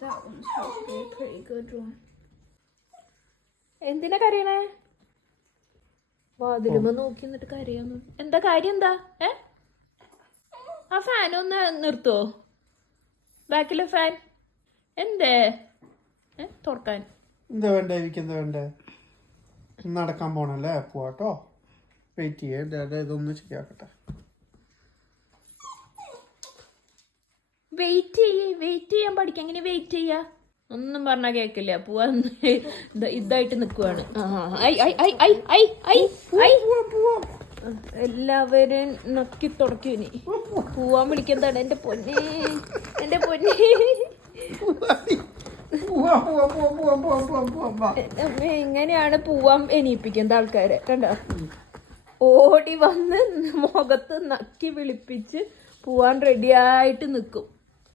That one's hopefully a pretty good one. എന്തിനാ കരയണേ? വാതിലുമ്പോ നോക്കി എന്നിട്ട് കരയാന്ന്. എന്താ കാര്യം? എന്താ ആ ഫാൻ ഒന്ന് നിർത്തുവോ? ബാക്കിലെ ഫാൻ എന്തേ തുറക്കാൻ? എന്താ വേണ്ടേ? എനിക്കെന്താ വേണ്ടേ? നടക്കാൻ പോണല്ലേ, പോവാട്ടോ. വെയിറ്റ് ചെയ്യേ, ഇതൊന്ന് ശരിയാക്കട്ടെ. വെയിറ്റ് ചെയ്യാൻ പഠിക്കാം. എങ്ങനെ വെയിറ്റ് ചെയ്യാ? ഒന്നും പറഞ്ഞാ കേക്കില്ല. പോവാൻ ഇതായിട്ട് നിക്കുവാണ്. എല്ലാവരും നക്കി തുടക്കി. ഇനി പോവാൻ വിളിക്കുന്നതാണ്. എന്റെ പൊന്നെ, എന്റെ പൊന്നെ, എങ്ങനെയാണ് പോവാൻ എണീപ്പിക്കുന്നത് ആൾക്കാരെ? കണ്ടോ, ഓടി വന്ന് മുഖത്ത് നക്കി വിളിപ്പിച്ച് പോവാൻ റെഡിയായിട്ട് നിക്കും.